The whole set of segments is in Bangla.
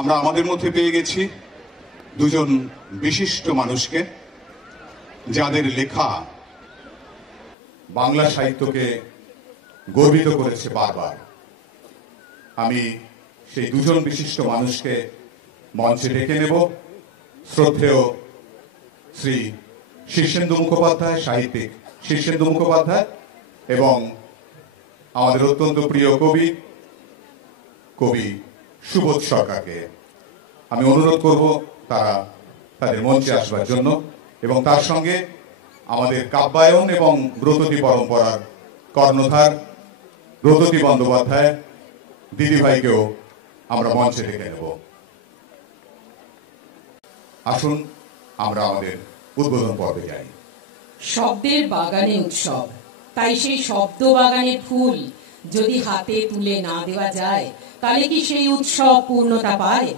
আমরা আমাদের মধ্যে পেয়ে গেছি দুজন বিশিষ্ট মানুষকে, যাদের লেখা বাংলা সাহিত্যকে গর্বিত করেছে বারবার। আমি সেই দুজন বিশিষ্ট মানুষকে মঞ্চে ডেকে নেব। শ্রদ্ধেয় শ্রী শীর্ষেন্দু মুখোপাধ্যায়, সাহিত্যিক শীর্ষেন্দু মুখোপাধ্যায়, এবং আমাদের অত্যন্ত প্রিয় কবি সুবোধ সরকারকে আমি অনুরোধ করব তারা তাদের মঞ্চে আসবার জন্য। এবং তার সঙ্গে আমাদের কাব্যায়ন এবং ব্রততী পরম্পরার কর্ণধার ব্রততী বন্দ্যোপাধ্যায় দিদিভাইকেও আমরা মঞ্চে ডেকে নেব। আসুন আমরা আমাদের উদ্বোধন পর্বে যাই। শব্দের বাগানে উৎসব, তাই সেই শব্দ বাগানে ফুল যদি হাতে তুলে না দেওয়া যায় তাহলে কি সেই উৎসব পূর্ণতা পায়?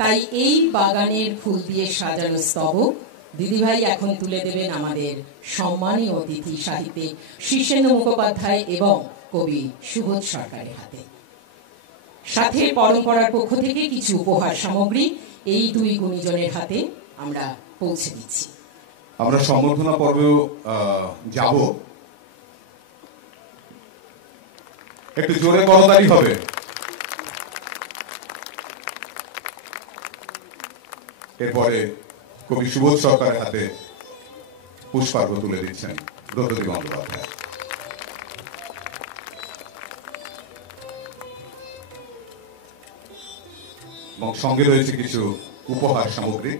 তাই এই বাগানের ফুল দিয়ে সাজানো স্তবক দিদিভাই এখন তুলে দেবেন আমাদের সম্মানীয় অতিথি সাহিত্যিক শীর্ষেন্দু মুখোপাধ্যায় এবং কবি সুবোধ সরকারের হাতে। সাথে পরম্পরার পক্ষ থেকে কিছু উপহার সামগ্রী এই দুই গুণীজনের হাতে আমরা পৌঁছে দিচ্ছি। আমরা সম্বর্ধনা পর্বেও যাব। একটু জোরে করতালি হবে। এরপরে কবি সুবোধ সরকারের হাতে পুষ্পার্ঘ তুলে দিচ্ছেন ব্রততী বন্দ্যোপাধ্যায়। এবং সঙ্গে রয়েছে কিছু উপহার সামগ্রী।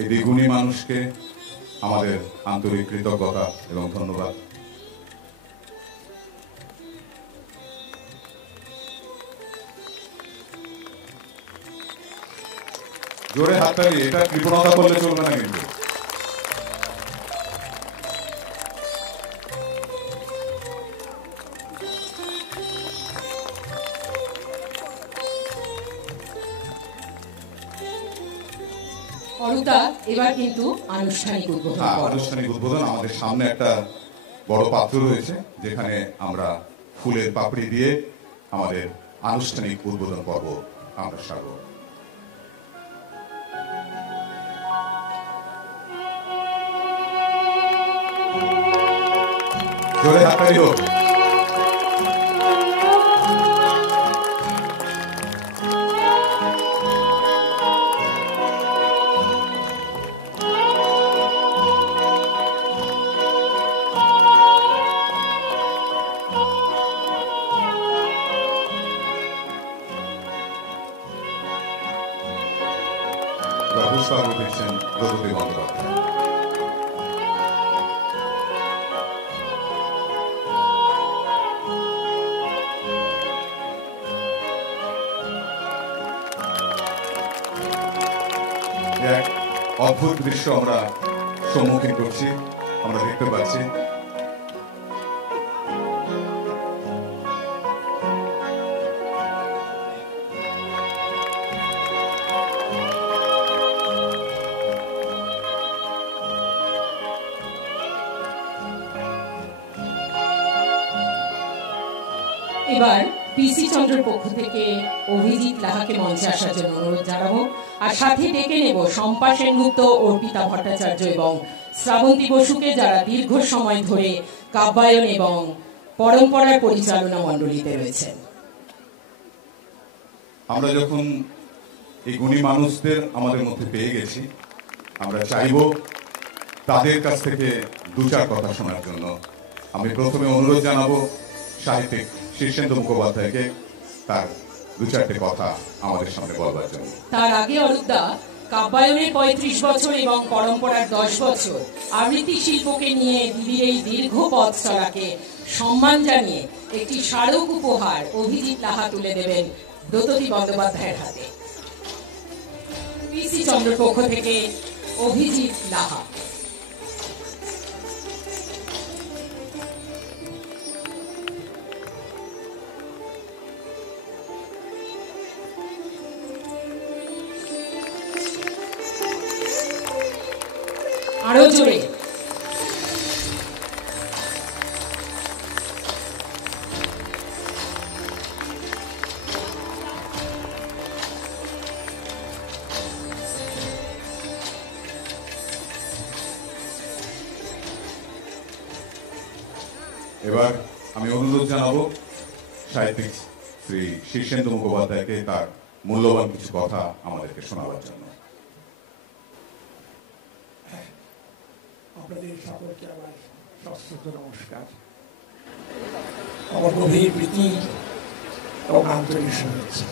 এই দ্বিগুণী মানুষকে আমাদের আন্তরিক কৃতজ্ঞতা এবং ধন্যবাদ। জোরে হাততালি, এটা কৃপণতা করলে চলবে না কিন্তু। এবার কিন্তু আনুষ্ঠানিক উদ্বোধন। আমাদের সামনে একটা বড় পাত্র রয়েছে, যেখানে আমরা ফুলের পাপড়ি দিয়ে আমাদের আনুষ্ঠানিক উদ্বোধন পর্ব আমরা সারব। জোরে হাততালি হোক। পুষ্পার্ঘ দিচ্ছেন ব্রততী বন্দ্যোপাধ্যায়। এক অদ্ভুত দৃশ্য আমরা সম্মুখীন করছি, আমরা দেখতে পাচ্ছি। এবার পিসি চন্দ্রের পক্ষ থেকে অভিজিৎ লাহাকে মঞ্চে আসার জন্য অনুরোধ জানাবো। আর সাথে ডেকে নেব শম্পা সেনগুপ্ত, অর্পিতা ভট্টাচার্য এবং শ্রাবন্তী বসুকে, যারা দীর্ঘ সময় ধরে কাব্যায়ন এবং পরম্পরার পরিচালনা মণ্ডলীতে রয়েছেন। আমরা যখন এই গুণী মানুষদের আমাদের মধ্যে পেয়ে গেছি, আমরা চাইব তাদের কাছ থেকে দু চার কথা শোনার জন্য। আমি প্রথমে অনুরোধ জানাবো সাহিত্যিক শীর্ষেন্দু মুখোপাধ্যায়কে তার দু চারটে কথা আমাদের সামনে বলবার জন্য। তার আগে অরূপদা কাব্যায়নের 35 বছর এবং পরম্পরার 10 বছর আবৃত্তি শিল্পকে নিয়ে দিদির এই দীর্ঘ পথ চলাকে সম্মান জানিয়ে একটি স্মারক উপহার অভিজিৎ লাহা তুলে দেবেন ব্রততী বন্দ্যোপাধ্যায়ের হাতে। পিসি চন্দ্রের পক্ষ থেকে অভিজিৎ লাহা। আরো জোরে। এবার আমি অনুরোধ জানাবো সাহিত্যিক শ্রী শীর্ষেন্দু মুখোপাধ্যায়কে তার মূল্যবান কিছু কথা আমাদেরকে শোনাবার জন্য। আপনাদের সকলকে আমার সশ্রদ্ধ নমস্কার, আমার গভীর প্রীতি এবং আন্তরিক শুভেচ্ছা।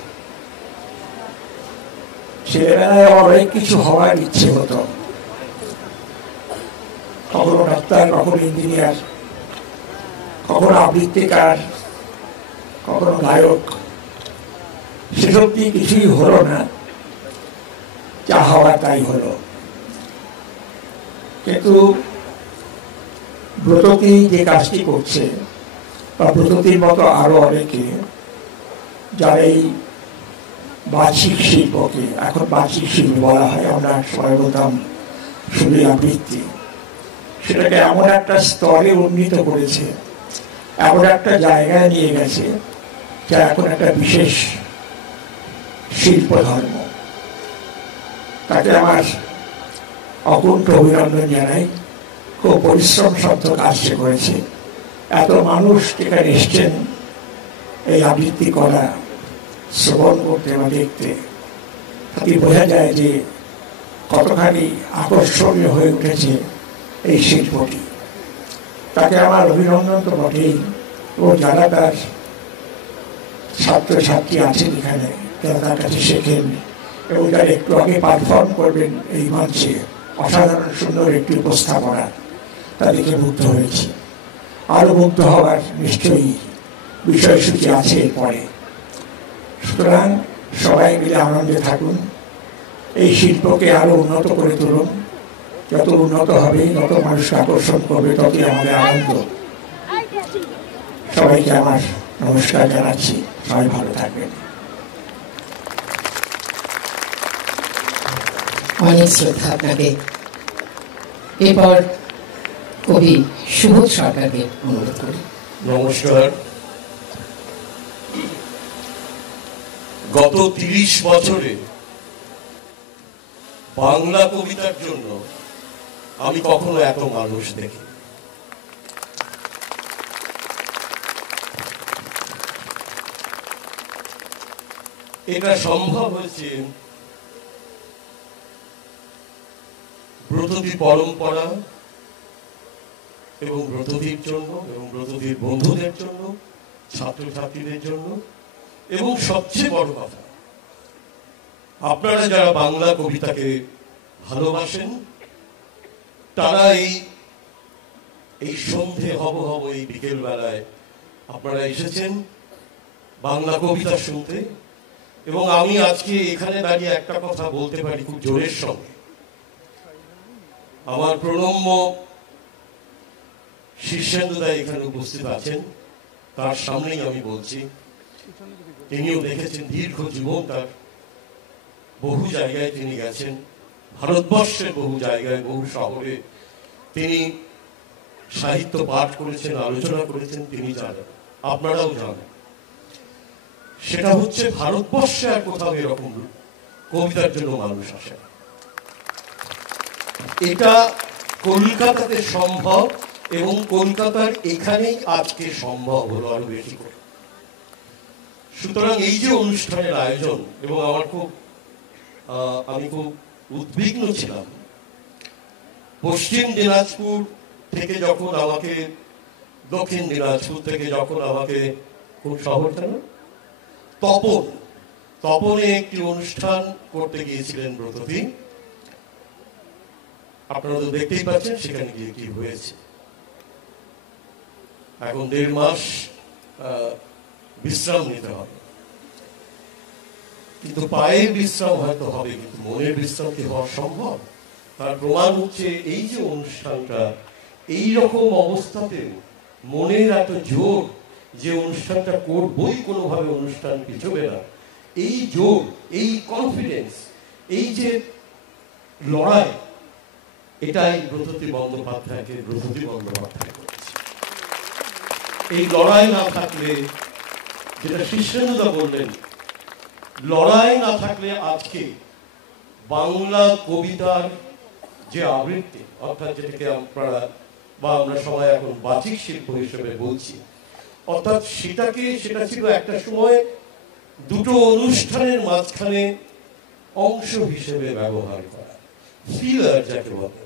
ছেলেবেলায় আমার অনেক কিছু হওয়ার ইচ্ছে হতো, কখনো ডাক্তার, কখনো ইঞ্জিনিয়ার, কখনো আবৃত্তিকার, কখনো গায়ক। সেসব দিয়ে কিছুই হলো না, যা হওয়ার তাই হলো। কিন্তু ব্রততী যে কাজটি করছে, বা ব্রততীর মতো আরো অনেকে, যারা এই বাচিক শিল্পকে, এখন বাচিক শিল্প বলা হয়, আমরা সবাই বলতাম শুধু আবৃত্তি, সেটাকে এমন একটা স্তরে উন্নীত করেছে, এমন একটা জায়গায় নিয়ে গেছে, যা এখন একটা বিশেষ শিল্প ধর্ম। তাকে আমার অকুণ্ঠ অভিনন্দন জানাই। খুব পরিশ্রম সাধ্য কাজ সে করেছে। এত মানুষ যেখানে এসছেন এই আবৃত্তি করা, শ্রবণ করতে বা দেখতে, তাতে বোঝা যায় যে কতখানি আকর্ষণীয় হয়ে উঠেছে এই শিল্পটি। তাকে আমার অভিনন্দন তো বটেই, ও যারা তার ছাত্রছাত্রী আছেন এখানে, যারা তার কাছে শেখেন এবং যারা একটু আগে পারফর্ম করবেন এই মঞ্চে, অসাধারণ সুন্দর একটি উপস্থাপনা, তা দেখে মুগ্ধ হয়েছি। আরো মুগ্ধ হওয়ার নিশ্চয়ই বিষয়সূচি আছে এরপরে। সুতরাং সবাই মিলে আনন্দে থাকুন, এই শিল্পকে আরো উন্নত করে তুলুন। যত উন্নত হবে, যত মানুষকে আকর্ষণ করবে, ততই আমাদের আনন্দ। সবাইকে আমার নমস্কার জানাচ্ছি, সবাই ভালো থাকবেন। অনেক শ্রদ্ধা আপনাকে। এরপর কবি সুবোধ সরকারকে অনুরোধ করি। নমস্কার। গত ৩০ বছরে বাংলা কবিতার জন্য আমি কখনো এত মানুষ দেখি। এটা সম্ভব হয়েছে ব্রততী পরম্পরা এবং ব্রততীর জন্য, এবং ব্রততীর বন্ধুদের জন্য, ছাত্রছাত্রীদের জন্য, এবং সবচেয়ে বড় কথা, আপনারা যারা বাংলা কবিতাকে ভালোবাসেন, তারা এই সন্ধে হব এই বিকেল বেলায় আপনারা এসেছেন বাংলা কবিতা শুনতে। এবং আমি আজকে এখানে দাঁড়িয়ে একটা কথা বলতে পারি খুব জোরের সঙ্গে। আমার প্রণম্য শীর্ষেন্দুদা এখানে উপস্থিত আছেন, তার সামনেই আমি বলছি। তিনিও দেখেছেন দীর্ঘ জীবন তার, বহু জায়গায় তিনি গেছেন, ভারতবর্ষের বহু জায়গায়, বহু শহরে তিনি সাহিত্য পাঠ করেছেন, আলোচনা করেছেন। তিনি জানেন, আপনারাও জানেন। সেটা হচ্ছে ভারতবর্ষে আর কোথাও এরকম কবিতার জন্য মানুষ আসে না। এটা কলকাতাতে সম্ভব, এবং কলকাতার এখানেই আজকে সম্ভব হলো আরো বেশি করে। সুতরাং এই যে অনুষ্ঠানের আয়োজন, এবং আমি খুব উদ্বিগ্ন ছিলাম। পশ্চিম দিনাজপুর থেকে যখন আমাকে, দক্ষিণ দিনাজপুর থেকে যখন আমাকে, কোন শহরটা না, তপনে একটি অনুষ্ঠান করতে গিয়েছিলেন ব্রততী। আপনারা তো দেখতেই পাচ্ছেন সেখানে গিয়ে কি হয়েছে। এখন ১.৫ মাস বিশ্রাম নিতে হবে, কিন্তু পায়ের বিশ্রাম হয়তো হবে, কিন্তু মনের বিশ্রাম কি হওয়া সম্ভব? তার প্রমাণ হচ্ছে এই যে অনুষ্ঠানটা, এই রকম অবস্থাতে মনের এত জোর যে অনুষ্ঠানটা করবই, কোনোভাবে অনুষ্ঠান পিছবে না, এই জোর, এই কনফিডেন্স, এই যে লড়াই, এটাই ব্রততী বন্দ্যোপাধ্যায়কে ব্রততী বন্দ্যোপাধ্যায় করেছে। এই লড়াই না থাকলে, যেটা শীর্ষেন্দুদা বললেন, লড়াই না থাকলে আজকে বাংলা কবিতার যে আবৃত্তি, অর্থাৎ যেটাকে আপনারা বা আমরা সবাই এখন বাচিক শিল্প হিসেবে বলছি, অর্থাৎ সেটা ছিল একটা সময় দুটো অনুষ্ঠানের মাঝখানে অংশ হিসেবে ব্যবহার করা, ফিলার যাকে বলে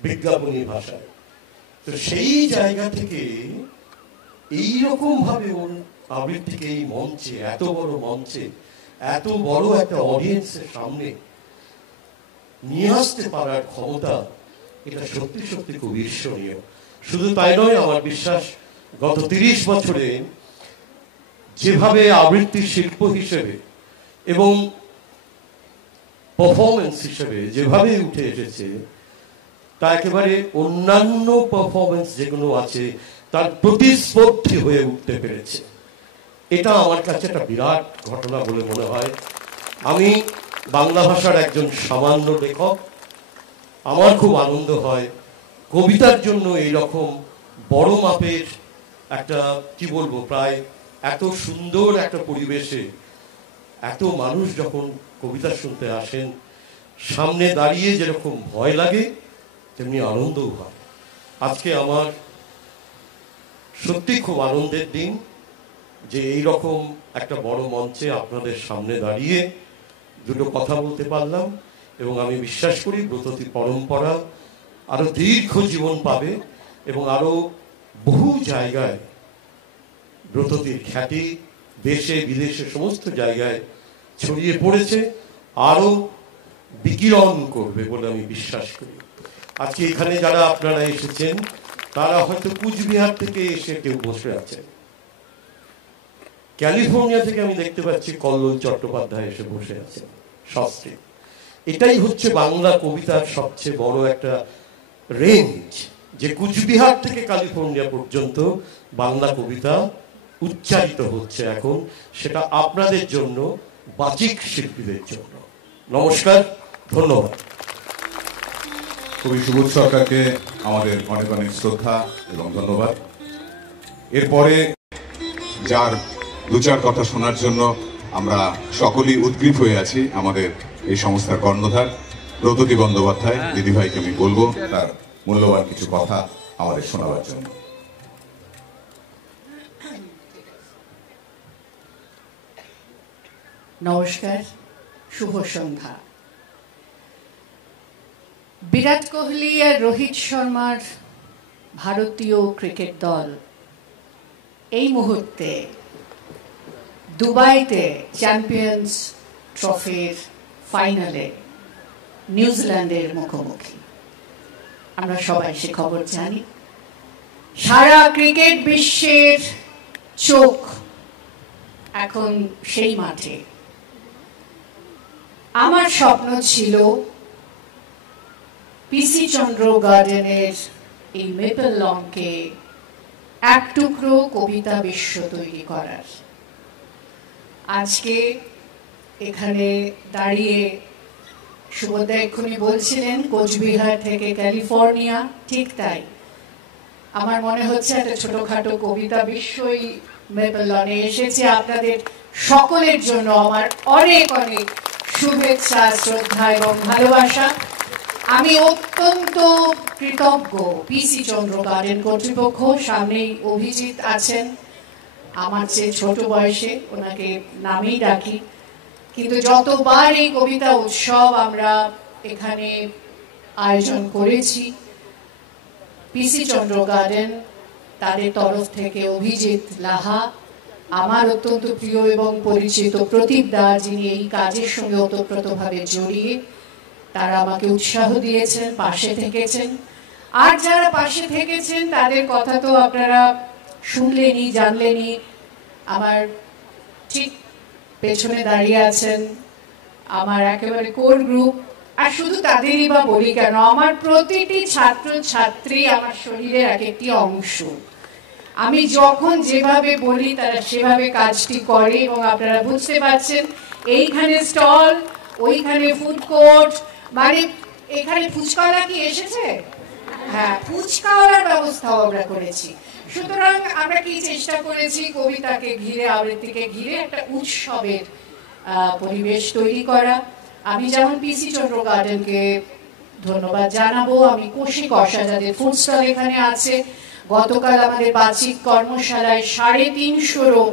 বিজ্ঞাপনী ভাষায়। তো সেই জায়গা থেকে এইরকম ভাবে আবৃত্তিকে এই মঞ্চে, এত বড় মঞ্চে, এত বড় একটা অডিয়েন্সের সামনে নিয়ে আসতে পারার ক্ষমতা, এটা সত্যি সত্যি খুব ঈর্ষণীয়। শুধু তাই নয়, আমার বিশ্বাস গত 30 বছরে যেভাবে আবৃত্তি শিল্প হিসেবে এবং পারফরমেন্স হিসেবে যেভাবে উঠে এসেছে, তা একেবারে অন্যান্য পারফরমেন্স যেগুলো আছে তার প্রতিস্পর্ধী হয়ে উঠতে পেরেছে। এটা আমার কাছে একটা বিরাট ঘটনা বলে মনে হয়। আমি বাংলা ভাষার একজন সামান্য লেখক, আমার খুব আনন্দ হয় কবিতার জন্য এইরকম বড় মাপের একটা, কি বলবো, প্রায় এত সুন্দর একটা পরিবেশে এত মানুষ যখন কবিতা শুনতে আসেন, সামনে দাঁড়িয়ে যেরকম ভয় লাগে তেমনি আনন্দও হয়। আজকে আমার সত্যি খুব আনন্দের দিন যে এইরকম একটা বড় মঞ্চে আপনাদের সামনে দাঁড়িয়ে দুটো কথা বলতে পারলাম, এবং আমি বিশ্বাস করি ব্রততী পরম্পরা আরো দীর্ঘ জীবন পাবে এবং আরো বহু জায়গায় ব্রততীর খ্যাতি দেশে বিদেশে সমস্ত জায়গায় ছড়িয়ে পড়েছে, আরো বিকিরণ করবে বলে আমি বিশ্বাস করি। আজকে এখানে যারা আপনারা এসেছেন তারা হয়তো কুচবিহার থেকে এসে কেউ বসে আছেন, ক্যালিফোর্নিয়া থেকে আমি দেখতে পাচ্ছি কল্লোল চট্টোপাধ্যায় এসে বসে আছেন শাস্ত্রী। এটাই হচ্ছে বাংলা কবিতার সবচেয়ে বড় একটা রেঞ্জ, যে কুচবিহার থেকে ক্যালিফোর্নিয়া পর্যন্ত বাংলা কবিতা উচ্চারিত হচ্ছে এখন, সেটা আপনাদের জন্য, বাচিক শিল্পীদের জন্য। নমস্কার, ধন্যবাদ। কবি সুবোধ সরকারকে আমাদের অনেক অনেক শ্রদ্ধা এবং ধন্যবাদ। এরপরে যার দু চার কথা শোনার জন্য আমরা সকলেই উদ্গ্রীব হয়ে আছি, আমাদের এই সংস্থার কর্ণধার ব্রততী বন্দ্যোপাধ্যায় দিদিভাইকে আমি বলবো তার মূল্যবান কিছু কথা আমাদের শোনাবার জন্য। নমস্কার, শুভ সন্ধ্যা। বিরাট কোহলি আর রোহিত শর্মার ভারতীয় ক্রিকেট দল এই মুহূর্তে দুবাইতে চ্যাম্পিয়ন্স ট্রফির ফাইনালে নিউজিল্যান্ডের মুখোমুখি। আমরা সবাই সে খবর জানি। সারা ক্রিকেট বিশ্বের চোখ এখন সেই মাঠে। আমার স্বপ্ন ছিল পিসি চন্দ্র গার্ডেনের এই মেপল লনকে এক টুকরো কবিতা বিশ্ব তৈরি করার। আজকে এখানে দাঁড়িয়ে সুবোধদা এক্ষুনি বলছিলেন কোচবিহার থেকে ক্যালিফোর্নিয়া, ঠিক তাই। আমার মনে হচ্ছে একটা ছোটখাটো কবিতা বিশ্বই মেপল লনে এসেছে। আপনাদের সকলের জন্য আমার অনেক অনেক শুভেচ্ছা, শ্রদ্ধা এবং ভালোবাসা। আমি অত্যন্ত কৃতজ্ঞ পিসি চন্দ্র গার্ডেন কর্তৃপক্ষ। সামনেই অভিজিৎ আছেন, আমার চেয়ে ছোট বয়সে, ওনাকে নামেই ডাকি। কিন্তু যতবার এই কবিতা উৎসব আমরা এখানে আয়োজন করেছি, পিসি চন্দ্র গার্ডেন তাদের তরফ থেকে অভিজিৎ লাহা, আমার অত্যন্ত প্রিয় এবং পরিচিত প্রদীপ দা, যিনি এই কাজের সঙ্গে ওতপ্রোতভাবে জড়িয়ে, তারা আমাকে উৎসাহ দিয়েছেন, পাশে থেকেছেন। আর যারা পাশে থেকেছেন তাদের কথা তো আপনারা শুনলেনই, জানলেনই। আমার ঠিক পেছনে দাঁড়িয়ে আছেন আমার একেবারে কোর গ্রুপ। আর শুধু তাদেরই বা বলি কেন, আমার প্রতিটি ছাত্র ছাত্রী আমার শরীরের এক একটি অংশ। আমি যখন যেভাবে বলি তারা সেভাবে কাজটি করে, এবং আপনারা বুঝতে পারছেন এইখানে স্টল, ওইখানে ফুড কোর্ট, মানে এখানে ফুচকাওয়ালা কি এসেছে? হ্যাঁ, ফুচকাওয়ালার ব্যবস্থাও আমরা করেছি। সুতরাং আমরা কি চেষ্টা করেছি, কবিতাকে ঘিরে, আবৃত্তিকে ঘিরে একটা উৎসবের পরিবেশ তৈরি করা। আমি যেমন পিসি চন্দ্র গার্ডেনকে ধন্যবাদ জানাবো, আমি কোশিক অসা যাদের ফুড স্টল এখানে আছে, গতকাল আমাদের বার্ষিক কর্মশালায় 350-রও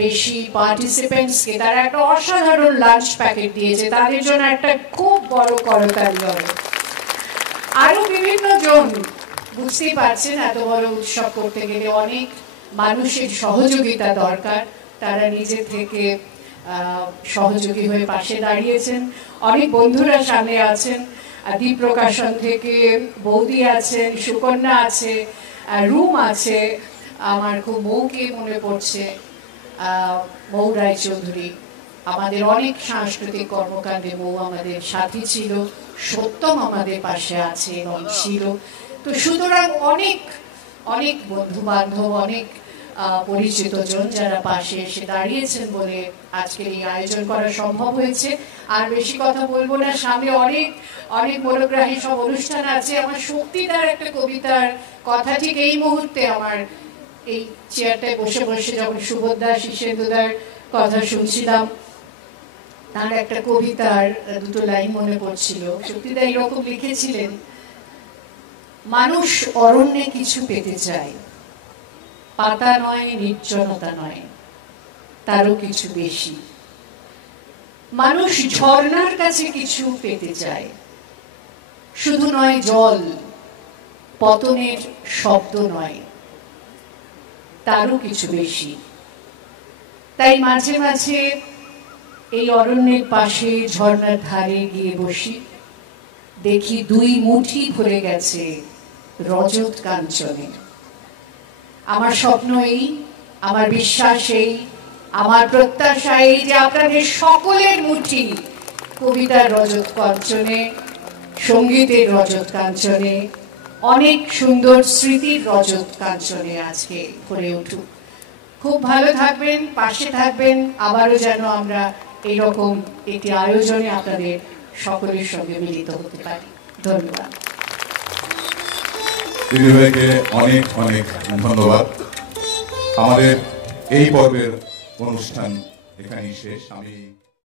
বেশি পার্টিসিপেন্টসকে তারা একটা অসাধারণ লাঞ্চ প্যাকেট দিয়েছে, তাদের জন্য একটা খুব বড় করতালি হবে। আরো বিভিন্ন জন, বুঝতেই পারছেন এত বড় উৎসব করতে গেলে অনেক মানুষের সহযোগিতা দরকার, তারা নিজে থেকে সহযোগী হয়ে পাশে দাঁড়িয়েছেন। অনেক বন্ধুরা সামনে আছেন, দ্বীপ প্রকাশন থেকে বৌদি আছেন, সুকন্যা আছে, রুম আছে, আমার খুব মৌকে মনে পড়ছে, মৌ রায়চৌধুরী। আমাদের অনেক সাংস্কৃতিক কর্মকাণ্ডে মৌ আমাদের সাথী ছিল, সত্যম আমাদের পাশে আছে এবং ছিল। তো সুতরাং অনেক অনেক বন্ধু বান্ধব, অনেক পরিচিত জন যারা পাশে এসে দাঁড়িয়েছেন বলে আজকের এই আয়োজন করা সম্ভব হয়েছে। আর বেশি কথা বলবো না, সামনে অনেক অনেক মনোগ্রাহী সব অনুষ্ঠান আছে। আমার শক্তিদার একটা কবিতার কথা ঠিক এই মুহূর্তে আমার এই চেয়ারটায় বসে বসে যখন সুবোধদা, শীর্ষেন্দুদার কথা শুনছিলাম, তার একটা কবিতার দুটো লাইন মনে পড়ছিল। শক্তিদা এরকম লিখেছিলেন, মানুষ অরণ্যে কিছু পেতে চায়, পাতা নয়, নির্জনতা নয়, তারও কিছু বেশি। মানুষ ঝর্ণার কাছে কিছু পেতে চায়, শুধু নয় জল, পতনের শব্দ নয়, তারও কিছু বেশি। তাই মাঝে মাঝে এই অরণ্যের পাশে ঝর্ণার ধারে গিয়ে বসি, দেখি 2 মুঠি ভরে গেছে রজত কাঞ্চনে। আমার স্বপ্ন এই, আমার বিশ্বাস এই, আমার প্রত্যাশা এই যে আপনাদের সকলের মুঠি কবিতার রজত কাঞ্চনে, সঙ্গীতের রজত কাঞ্চনে, অনেক সুন্দর স্মৃতির রজত কাঞ্চনে আজকে ভরে উঠুক। খুব ভালো থাকবেন, পাশে থাকবেন, আবারও যেন আমরা এইরকম একটি আয়োজনে আপনাদের সকলের সঙ্গে মিলিত হতে পারি। ধন্যবাদ। দিদি ভাইকে অনেক অনেক ধন্যবাদ। আমাদের এই পর্বের অনুষ্ঠান এখানেই শেষ। আমি